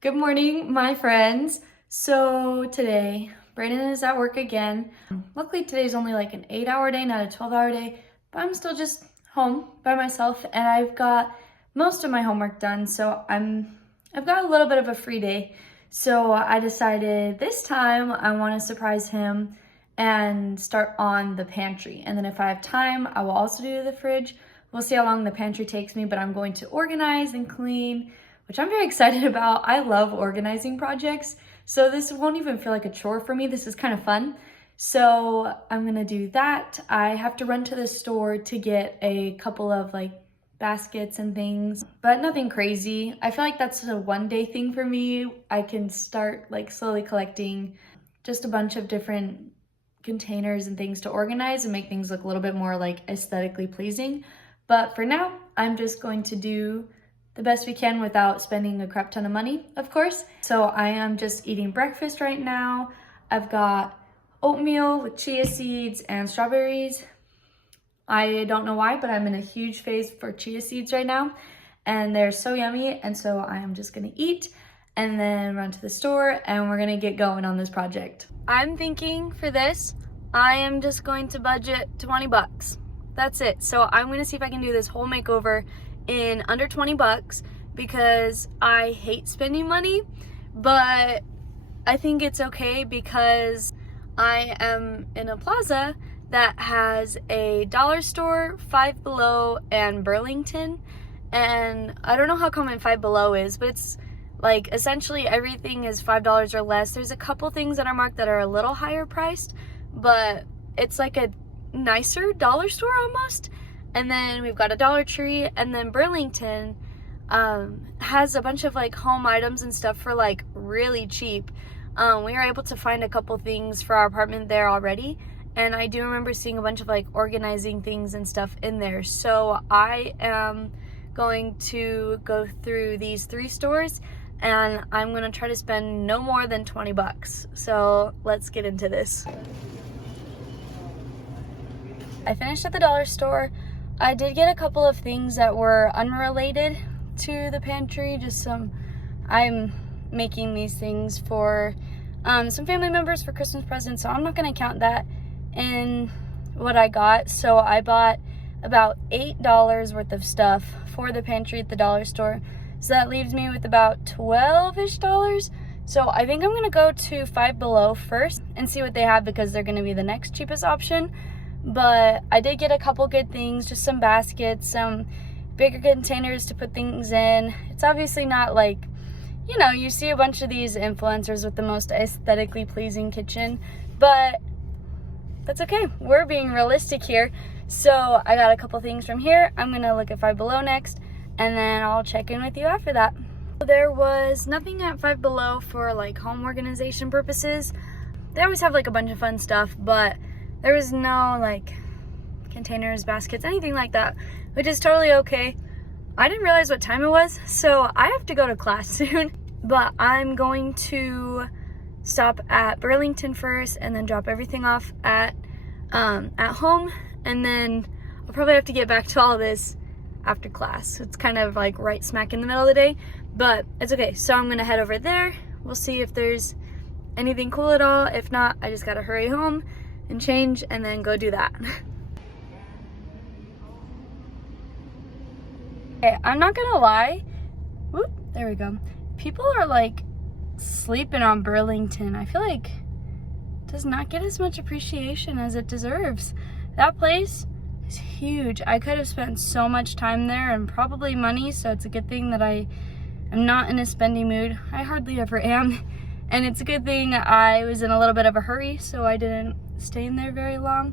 Good morning, my friends. So today, Brandon is at work again. Luckily today's only like an 8-hour day, not a 12-hour day, but I'm still just home by myself and I've got most of my homework done, so I've got a little bit of a free day. So I decided this time I want to surprise him and start on the pantry. And then if I have time, I will also do the fridge. We'll see how long the pantry takes me, but I'm going to organize and clean, which I'm very excited about. I love organizing projects, so this won't even feel like a chore for me. This is kind of fun. So I'm gonna do that. I have to run to the store to get a couple of like baskets and things, but nothing crazy. I feel like that's a one-day thing for me. I can start like slowly collecting just a bunch of different containers and things to organize and make things look a little bit more like aesthetically pleasing. But for now, I'm just going to do the best we can without spending a crap ton of money, of course. So I am just eating breakfast right now. I've got oatmeal with chia seeds and strawberries. I don't know why, but I'm in a huge phase for chia seeds right now, and they're so yummy, and so I am just gonna eat and then run to the store, and we're gonna get going on this project. I'm thinking for this, I am just going to budget 20 bucks. That's it. So I'm gonna see if I can do this whole makeover in under 20 bucks because I hate spending money, but I think it's okay because I am in a plaza that has a dollar store, Five Below, and Burlington. And I don't know how common Five Below is, but it's like essentially everything is $5 or less. There's a couple things that are marked that are a little higher priced, but it's like a nicer dollar store almost. And then we've got a Dollar Tree, and then Burlington has a bunch of like home items and stuff for like really cheap. We were able to find a couple things for our apartment there already, and I do remember seeing a bunch of like organizing things and stuff in there. So I am going to go through these 3 stores and I'm gonna try to spend no more than 20 bucks. So let's get into this. I finished at the dollar store. I did get a couple of things that were unrelated to the pantry, just I'm making these things for some family members for Christmas presents, so I'm not gonna count that in what I got. So I bought about $8 worth of stuff for the pantry at the dollar store. So that leaves me with about $12-ish. So I think I'm gonna go to Five Below first and see what they have because they're gonna be the next cheapest option. But I did get a couple good things, just some baskets, some bigger containers to put things in. It's obviously not like, you know, you see a bunch of these influencers with the most aesthetically pleasing kitchen, but that's okay. We're being realistic here. So I got a couple things from here. I'm gonna look at Five Below next, and then I'll check in with you after that. There was nothing at Five Below for like home organization purposes. They always have like a bunch of fun stuff, but there was no like containers, baskets, anything like that, which is totally okay. I didn't realize what time it was, so I have to go to class soon, but I'm going to stop at Burlington first and then drop everything off at home, and then I'll probably have to get back to all this after class. It's kind of like right smack in the middle of the day, but it's okay. So I'm gonna head over there. We'll see if there's anything cool at all. If not, I just gotta hurry home and change and then go do that. Okay, I'm not gonna lie. Whoop, there we go. People are like sleeping on Burlington. I feel like it does not get as much appreciation as it deserves. That place is huge. I could have spent so much time there and probably money, so it's a good thing that I am not in a spending mood. I hardly ever am. And it's a good thing I was in a little bit of a hurry, so I didn't stay in there very long.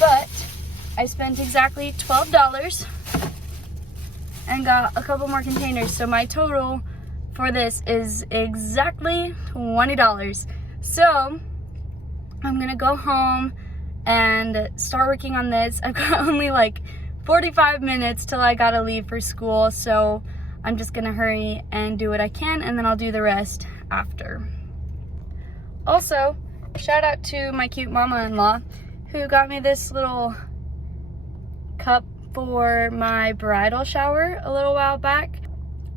But I spent exactly $12 and got a couple more containers. So my total for this is exactly $20. So I'm gonna go home and start working on this. I've got only like 45 minutes till I gotta leave for school, so I'm just gonna hurry and do what I can, and then I'll do the rest after. Also, shout out to my cute mama-in-law who got me this little cup for my bridal shower a little while back.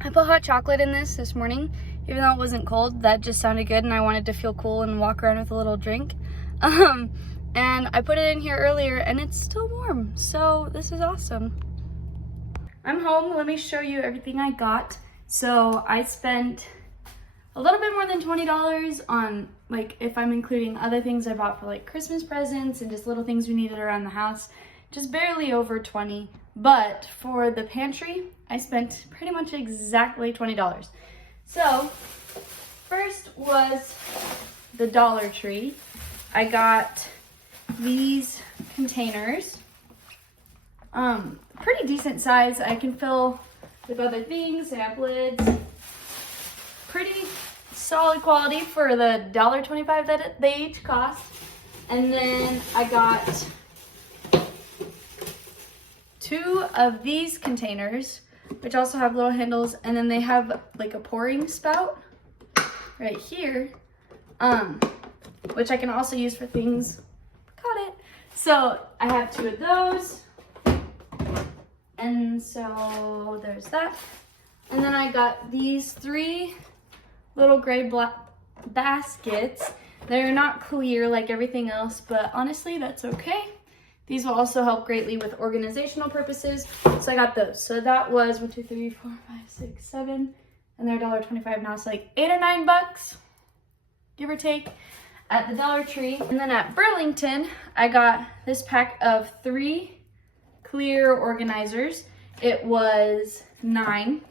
I put hot chocolate in this morning even though it wasn't cold. That just sounded good and I wanted to feel cool and walk around with a little drink. And I put it in here earlier and it's still warm, so this is awesome. I'm home. Let me show you everything I got. So I spent a little bit more than $20 on, like, if I'm including other things I bought for like Christmas presents and just little things we needed around the house, just barely over 20. But for the pantry, I spent pretty much exactly $20. So first was the Dollar Tree. I got these containers, pretty decent size. I can fill with other things. They have lids. Pretty solid quality for the $1.25 that they each cost. And then I got 2 of these containers, which also have little handles, and then they have like a pouring spout right here, which I can also use for things. Got it. So I have 2 of those, and so there's that. And then I got these 3 little gray black baskets. They're not clear like everything else, but honestly, that's okay. These will also help greatly with organizational purposes. So I got those. So that was 1, 2, 3, 4, 5, 6, 7, and they're $1.25 now. So like $8 or $9, give or take, at the Dollar Tree. And then at Burlington, I got this pack of 3 clear organizers. It was $9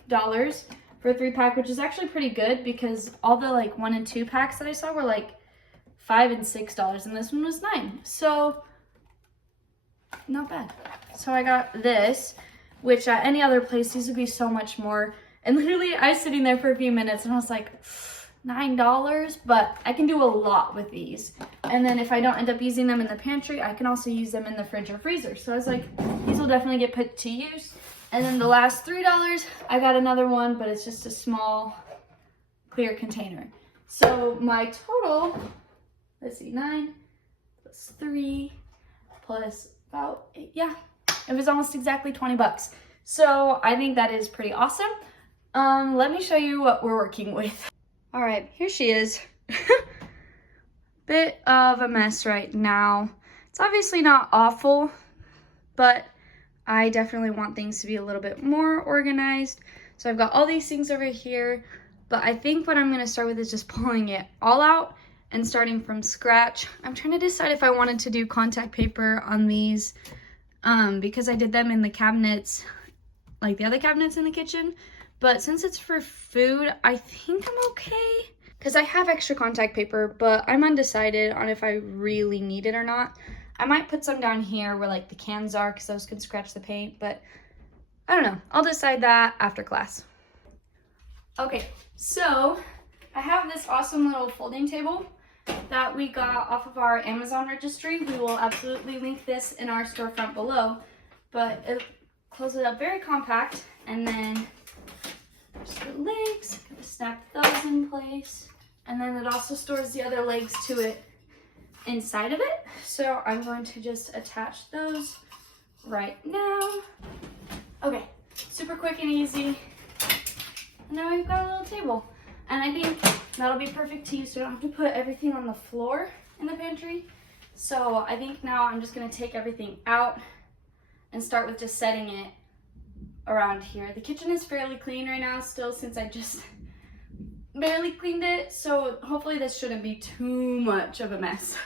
for a 3-pack, which is actually pretty good because all the like 1 and 2 packs that I saw were like $5 and $6, and this one was $9. So not bad. So I got this, which at any other place, these would be so much more. And literally I was sitting there for a few minutes and I was like, $9, but I can do a lot with these. And then if I don't end up using them in the pantry, I can also use them in the fridge or freezer. So I was like, these will definitely get put to use. And then the last $3, I got another one, but it's just a small clear container. So my total, let's see, 9 plus 3 plus about 8, yeah, it was almost exactly $20. So I think that is pretty awesome. Let me show you what we're working with. All right, here she is. Bit of a mess right now. It's obviously not awful, but I definitely want things to be a little bit more organized. So I've got all these things over here, but I think what I'm gonna start with is just pulling it all out and starting from scratch. I'm trying to decide if I wanted to do contact paper on these because I did them in the cabinets, like the other cabinets in the kitchen. But since it's for food, I think I'm okay. Because I have extra contact paper, but I'm undecided on if I really need it or not. I might put some down here where like the cans are because those could scratch the paint, but I don't know. I'll decide that after class. Okay, so I have this awesome little folding table that we got off of our Amazon registry. We will absolutely link this in our storefront below, but it closes up very compact, and then there's the legs. Gotta snap those in place, and then it also stores the other legs to it inside of it. So I'm going to just attach those right now. Okay, super quick and easy. And now we've got a little table. And I think that'll be perfect to use, so I don't have to put everything on the floor in the pantry. So I think now I'm just gonna take everything out and start with just setting it around here. The kitchen is fairly clean right now still, since I just barely cleaned it. So hopefully this shouldn't be too much of a mess.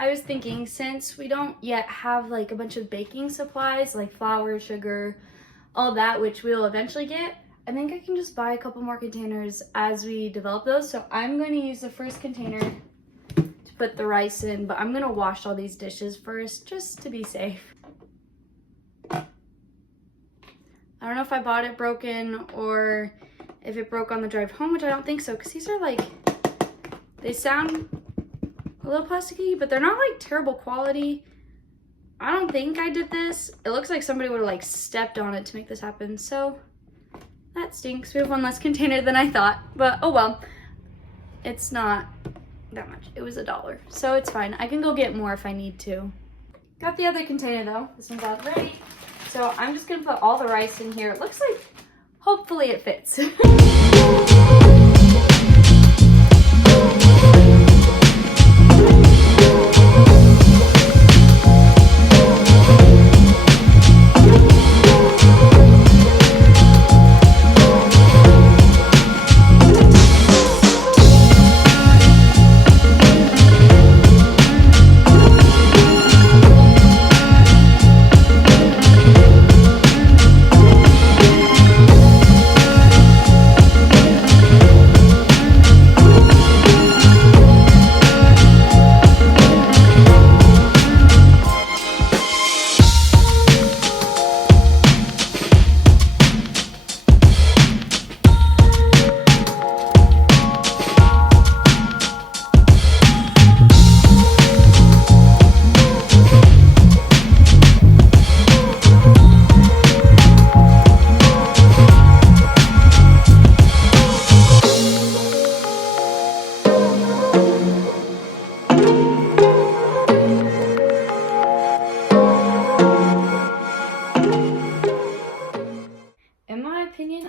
I was thinking, since we don't yet have like a bunch of baking supplies like flour, sugar, all that, which we'll eventually get, I think I can just buy a couple more containers as we develop those. So I'm going to use the first container to put the rice in, but I'm gonna wash all these dishes first just to be safe. I don't know if I bought it broken or if it broke on the drive home, which I don't think so, because these are like, they sound a little plasticky, but they're not like terrible quality. I don't think I did this. It looks like somebody would have like stepped on it to make this happen, so that stinks. We have one less container than I thought, but oh well. It's not that much. It was $1, so it's fine. I can go get more if I need to. Got the other container though. This one's all ready. So I'm just gonna put all the rice in here. It looks like, hopefully it fits.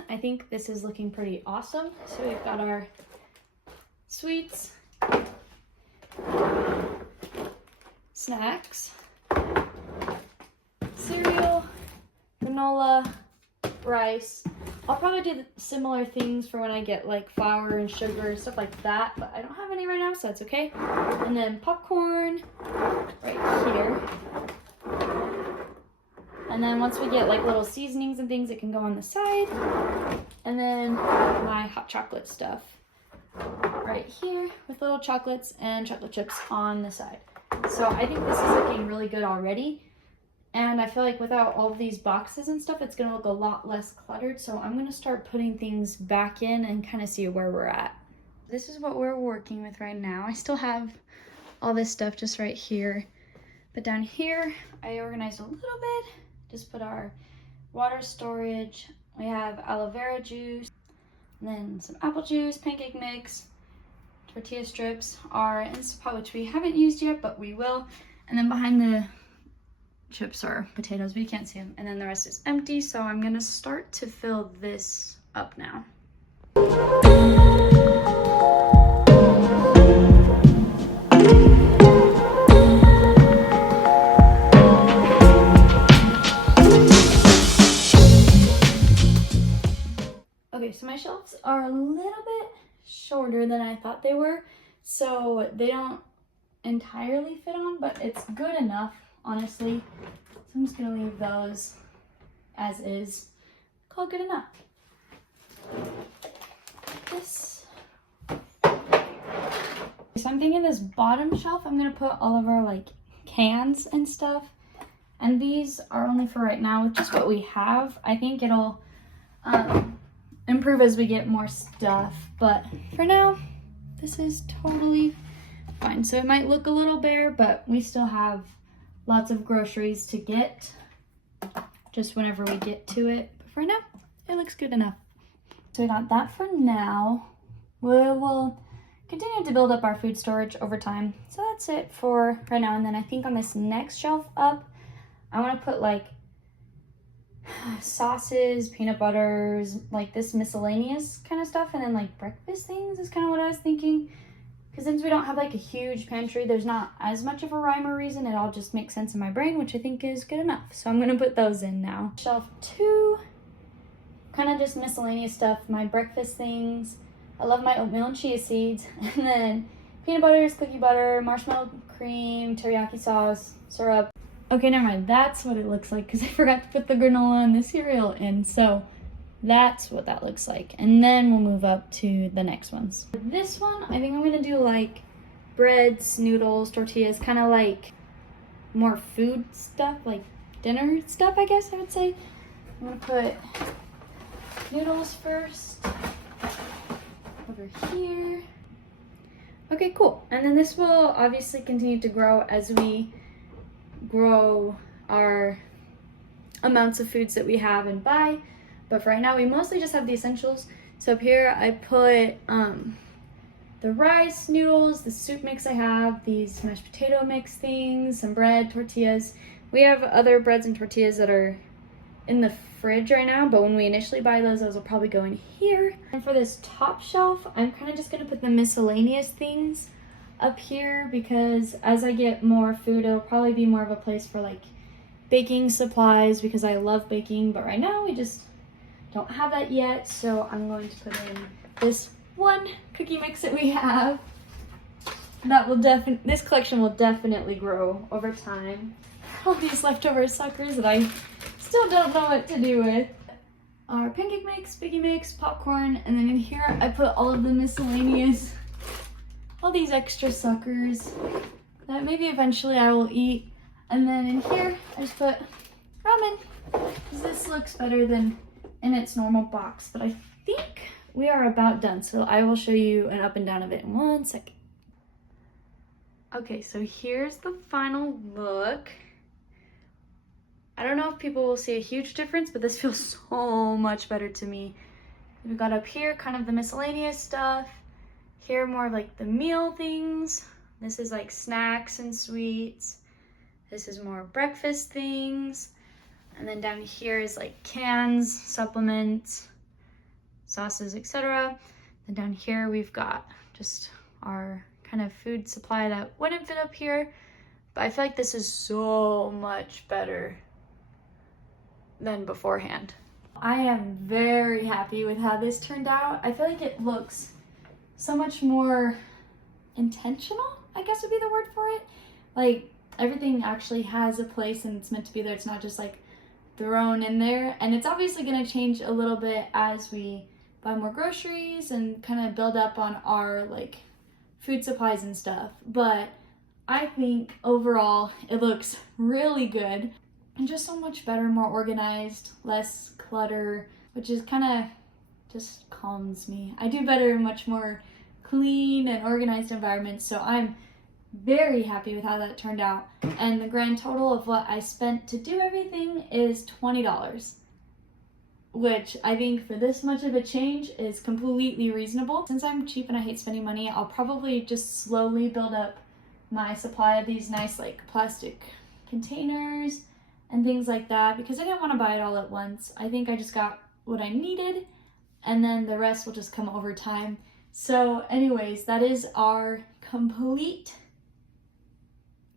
I think this is looking pretty awesome. So we've got our sweets, snacks, cereal, granola, rice. I'll probably do similar things for when I get like flour and sugar, stuff like that, but I don't have any right now, so that's okay. And then popcorn right here. And then once we get like little seasonings and things, it can go on the side. And then my hot chocolate stuff right here with little chocolates and chocolate chips on the side. So I think this is looking really good already. And I feel like without all of these boxes and stuff, it's gonna look a lot less cluttered. So I'm gonna start putting things back in and kind of see where we're at. This is what we're working with right now. I still have all this stuff just right here. But down here, I organized a little bit. Just put our water storage. We have aloe vera juice, and then some apple juice, pancake mix, tortilla strips, our Instant Pot, which we haven't used yet, but we will. And then behind the chips are potatoes, but you can't see them. And then the rest is empty, so I'm gonna start to fill this up now. Okay, so my shelves are a little bit shorter than I thought they were, so they don't entirely fit on, but it's good enough, honestly. So I'm just gonna leave those as is. Call it good enough. This. So I'm thinking this bottom shelf, I'm gonna put all of our like cans and stuff, and these are only for right now with just what we have. I think it'll improve as we get more stuff, but for now this is totally fine. So it might look a little bare, but we still have lots of groceries to get just whenever we get to it. But for now it looks good enough. So we got that for now. We will continue to build up our food storage over time. So that's it for right now. And then I think on this next shelf up, I want to put like sauces, peanut butters, like this miscellaneous kind of stuff, and then like breakfast things is kind of what I was thinking. Because since we don't have like a huge pantry, there's not as much of a rhyme or reason. It all just makes sense in my brain, which I think is good enough. So I'm gonna put those in now. Shelf 2, kind of just miscellaneous stuff, my breakfast things. I love my oatmeal and chia seeds. And then peanut butters, cookie butter, marshmallow cream, teriyaki sauce, syrup. Okay, never mind. That's what it looks like because I forgot to put the granola and the cereal in. So that's what that looks like. And then we'll move up to the next ones. This one, I think I'm going to do like breads, noodles, tortillas, kind of like more food stuff, like dinner stuff, I guess I would say. I'm gonna put noodles first over here. Okay, cool. And then this will obviously continue to grow as we grow our amounts of foods that we have and buy. But for right now, we mostly just have the essentials. So up here, I put the rice, noodles, the soup mix I have, these mashed potato mix things, some bread, tortillas. We have other breads and tortillas that are in the fridge right now, but when we initially buy those will probably go in here. And for this top shelf, I'm kind of just gonna put the miscellaneous things up here because as I get more food, it'll probably be more of a place for like baking supplies because I love baking, but right now we just don't have that yet. So I'm going to put in this one cookie mix that we have. That will this collection will definitely grow over time. All these leftover suckers that I still don't know what to do with. Our pancake mix, biggie mix, popcorn, and then in here I put all of the miscellaneous, all these extra suckers that maybe eventually I will eat. And then in here I just put ramen because this looks better than in its normal box. But I think we are about done, so I will show you an up and down of it in 1 second. Okay, so here's the final look. I don't know if people will see a huge difference, but this feels so much better to me. We've got up here kind of the miscellaneous stuff. Here more of like the meal things. This is like snacks and sweets. This is more breakfast things. And then down here is like cans, supplements, sauces, etc. Then down here we've got just our kind of food supply that wouldn't fit up here. But I feel like this is so much better than beforehand. I am very happy with how this turned out. I feel like it looks so much more intentional, I guess would be the word for it. Like everything actually has a place and it's meant to be there. It's not just like thrown in there. And it's obviously going to change a little bit as we buy more groceries and kind of build up on our like food supplies and stuff. But I think overall it looks really good and just so much better, more organized, less clutter, which is kind of just calms me. I do better in much more clean and organized environments, so I'm very happy with how that turned out. And the grand total of what I spent to do everything is $20, which I think for this much of a change is completely reasonable. Since I'm cheap and I hate spending money, I'll probably just slowly build up my supply of these nice like plastic containers and things like that because I didn't want to buy it all at once. I think I just got what I needed and then the rest will just come over time. So anyways, that is our complete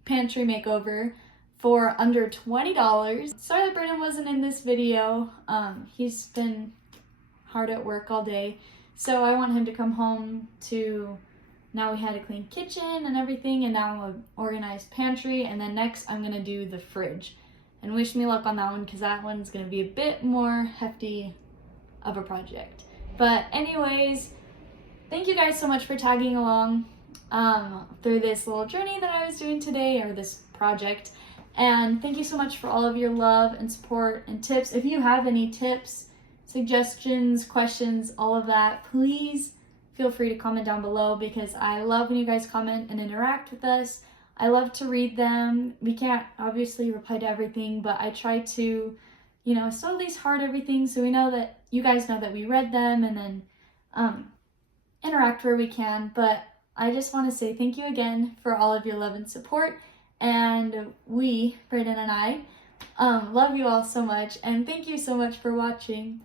pantry makeover for under $20. Sorry that Brandon wasn't in this video. He's been hard at work all day. So I want him to come home to, now we had a clean kitchen and everything, and now an organized pantry, and then next I'm gonna do the fridge. And wish me luck on that one because that one's gonna be a bit more hefty of a project. But anyways, thank you guys so much for tagging along through this little journey that I was doing today, or this project. And thank you so much for all of your love and support and tips. If you have any tips, suggestions, questions, all of that, please feel free to comment down below because I love when you guys comment and interact with us. I love to read them. We can't obviously reply to everything, but I try to, you know, slowly heart everything so we know that you guys know that we read them and then interact where we can. But I just want to say thank you again for all of your love and support. And we, Brayden and I, love you all so much. And thank you so much for watching.